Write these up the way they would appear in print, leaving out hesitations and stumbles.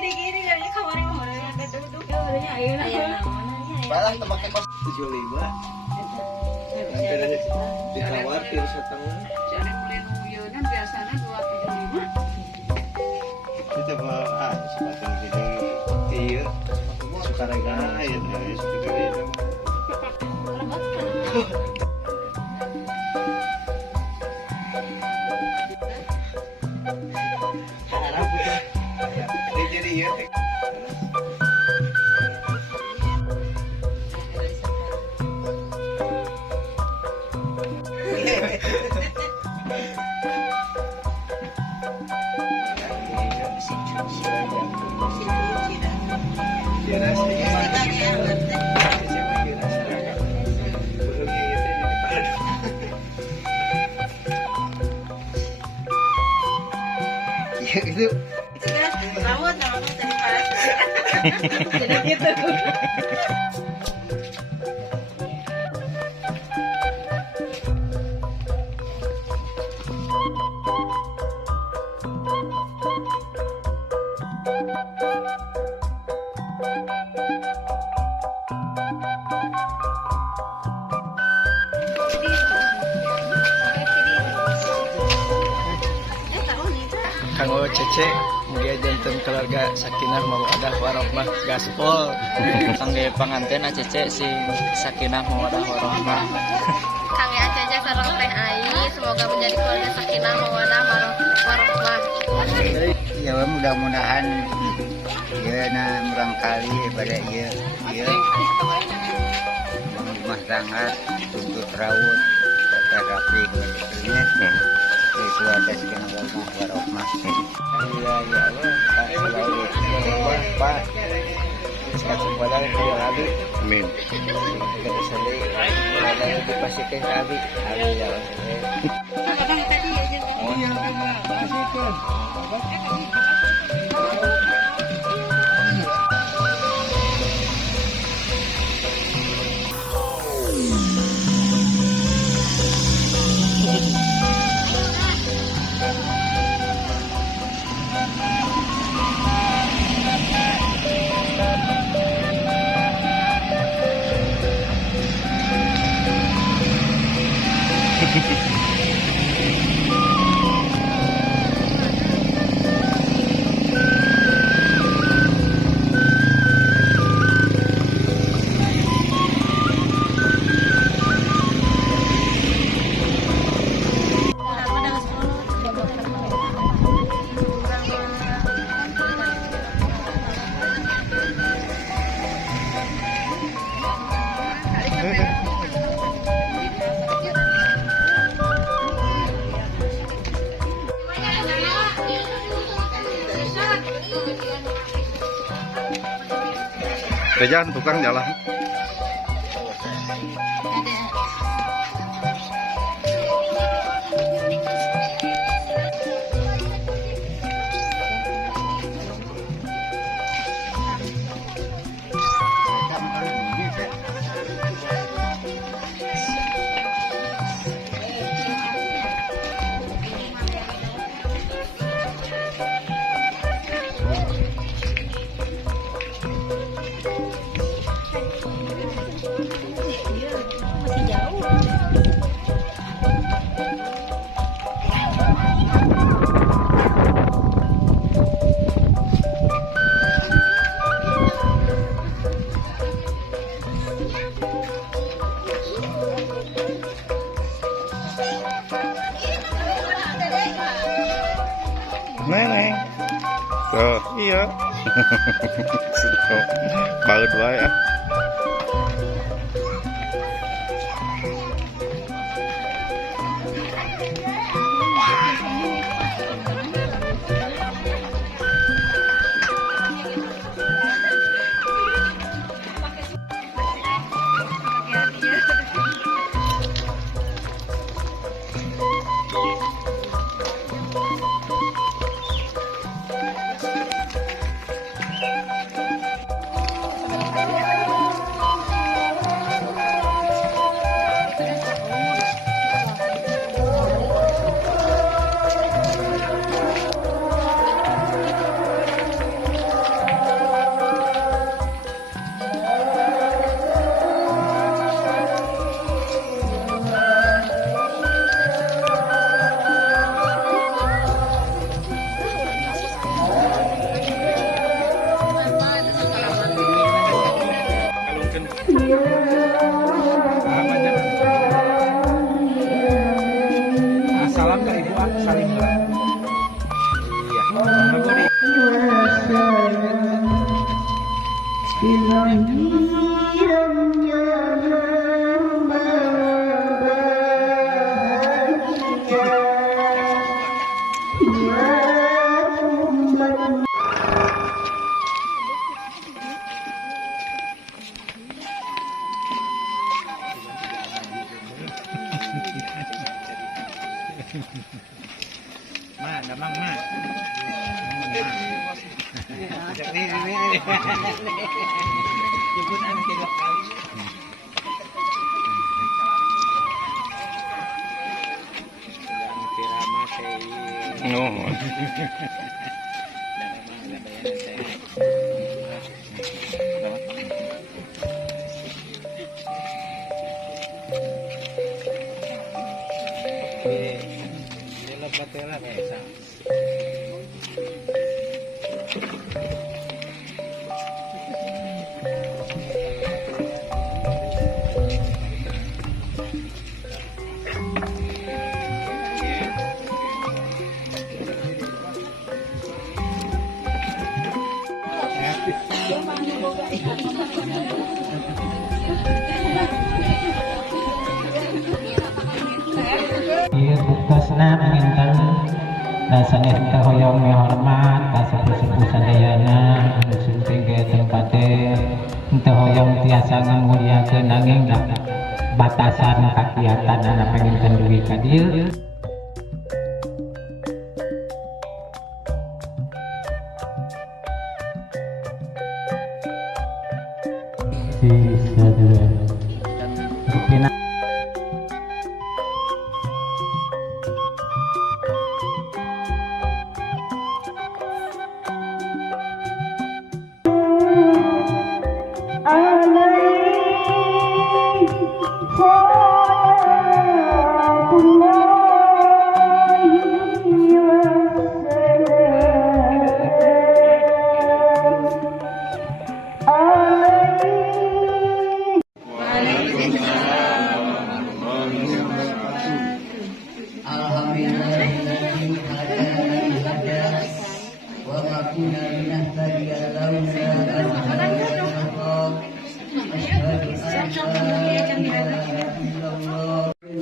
gini-gini dari kemarin-kemarin ada duduk kamarnya ayo Balah pakai kos 75. Nanti ditawarin setengah. cari kulit uyunan biasanya 275 Itu mah sepatu gini. Iya. Sekarang lain guys, seperti itu. Ini jadi ya. Itu rambut nama tadi pas jadi gitu Kanggo Cece, mugia jantung keluarga sakinah mawaddah warahmah gaspol. Kangge panganten Cece si sakinah mawaddah warahmah. Kang ya Cece sareng Teh Ai semoga menjadi keluarga sakinah mawaddah warahmah. Ya mudah-mudahan ya merangkali pada iya rumah tangga tuntut rawut kata rapi nya keluarga sakinah mawaddah warahmah. Alhamdulillah ya Allah, Pak selalu berubah, Pak. Sekarang padahal dia lagi. Amin. Kita sendiri ada yang dipastikan kami. Amin ya Allah. abang tadi ya gitu Oh iya, pastikan. Rejan tukang jalan. Neneng. Tuh, iya. Baut wae ah. Jemput anak kedua kali. Yang kiramat Oh. Dia lepas tela kayak Iya, tugasna penginten dan sanes hoyong hormat ka sepuh-sepuh sadayana anu sunting ke tempate teu hoyong tiasa ngamuliakeun nanging batasan kakiatan anu penginten dugi ka dieu. Sisa dua. Rupina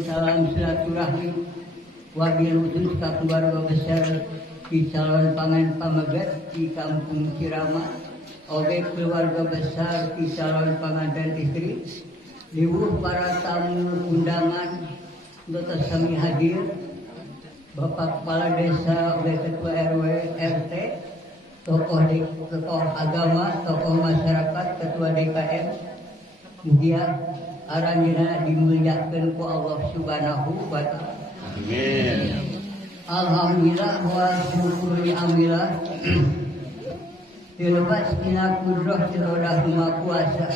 salam silaturahmi wabil utus ka keluarga besar di calon pangan pamegat di kampung Cirama oge keluarga besar di calon pangan dan istri liwuh para tamu undangan untuk sami hadir Bapak Kepala Desa oge Ketua RW RT tokoh agama tokoh masyarakat Ketua DKM mugia aranjeunna dimuliakeun ku Allah Subhanahu wa taala. Amin. Alhamdulillah wa syukur alhamdulillah. Dilepas tina kudrah tirodah Maha Kuasa.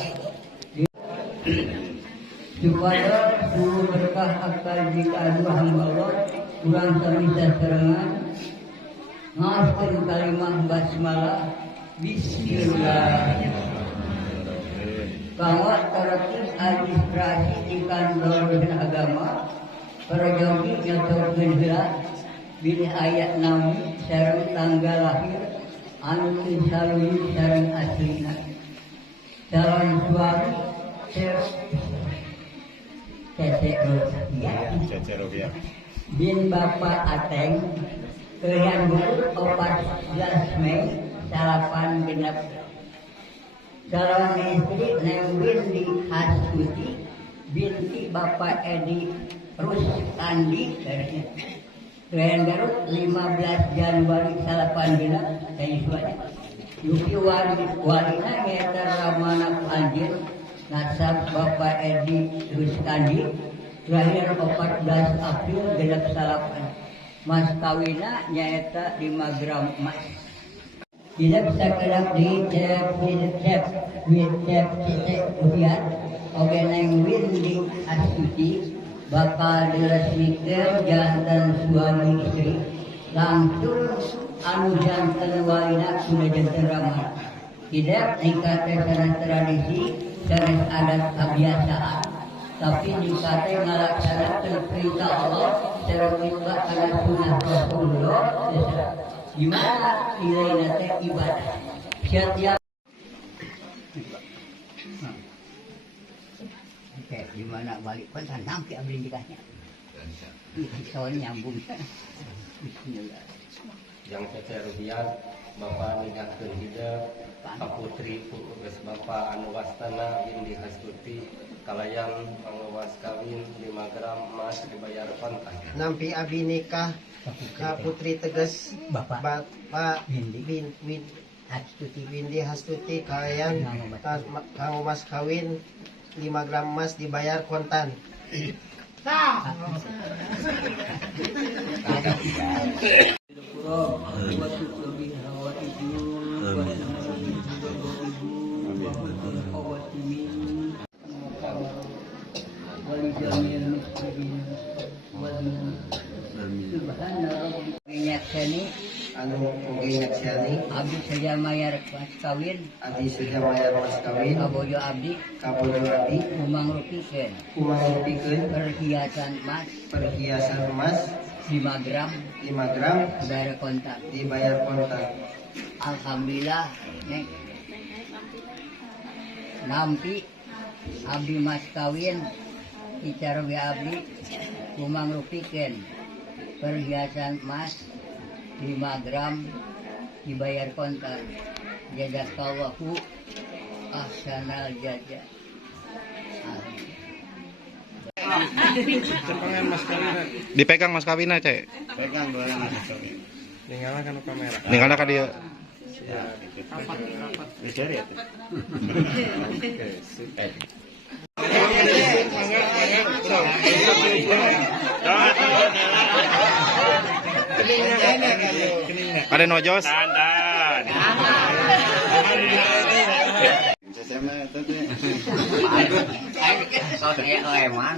Supaya seluruh berkah akan dikadu hamba Allah kurang samisa serangan ngaskeun kalimah basmalah bismillah. Bahwa terkait administrasi ikan lulusan agama perjogi nyatakeun heula bilih ayat nabi sareng tanggal lahir anu teu saluyut sareng aslina calon suami Cece Robiah bin Bapak Ateng kalian buku 14 Mei 8 calon istri Neng Windy Hasuti binti Bapak Edi Ruskandi kalian Garut 15 Januari 8 dari suanya Yuki Walina Ngeter Ramana Anjir nasab Bapak Edi Ruskandi lahir 14 April 8 mas kawina nyaeta 5 gram emas. Tidak sakedap dicek ujian oge Neng Windy Astuti bakal diresmikan jantan suami istri langsung anu jantan walina kuda jantan ramah. Tidak nikah sanes tradisi sanes adat kebiasaan tapi nikah ngalaksanakeun perintah Allah sareng mitzvah kana sunnah Rasulullah. Gimana nilai teh ibadah setiap oke gimana balik pun nanti abdi nikahnya soalnya nyambung bismillah yang Cece Rubiah Bapak nikahkeun hideung ka putri geus Bapak anu wastana Windy Hastuti kalayan pangawas kawin 5 gram emas dibayar kontan nampi abi nikah ka putri teges Bapak Windy Hastuti Windy Hastuti kalian kang mas kawin 5 gram emas dibayar kontan. Anu ingat siani Abdi saja mayar mas kawin, adi sudah mayar mas kawin kabojo abdi, kabodo abdi kumang rupikeun, kumang rupikeun perhiasan emas perhiasan emas 5 gram 5 gram bayar kontak. dibayar kontan. Alhamdulillah, nek nampi abdi mas kawin icar we abdi kumang rupikeun perhiasan emas 5 gram dibayar kontan. Jazakallahu ahsanal jaza. Dipegang mas kawinnya cek. Pegang dua mas kawin. Ninggalnya kan dia. Bisa ya. Ada nojos. Kau tanya eman.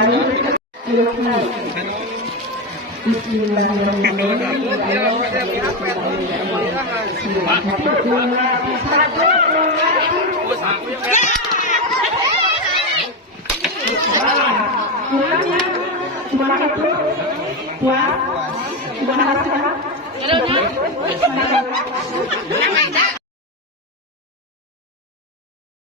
Halo,